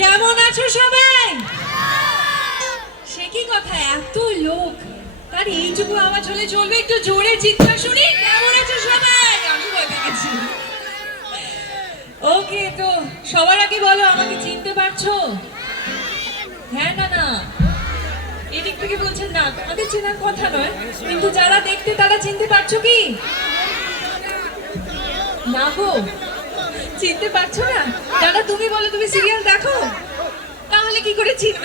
কেমন আছো সবাই? সে কি কথা, এত লোক, তার এইটুকু আওয়াজ হলে চলবে? একটু জোরে চিৎকার শুনি। কেমন আছো সবাই? আমি ভয় পেয়ে গেছি। ওকে, তো সবার আগে বলো, আমাকে চিনতে পারছো? হ্যাঁ না না, এদিক থেকে বলছেন না, তোমাদের চেনার কথা নয়, কিন্তু যারা দেখতে তারা চিনতে পারছো কি না গো? চিনতে পারছো না? দাদা তুমি বলো, তুমি সিরিয়াস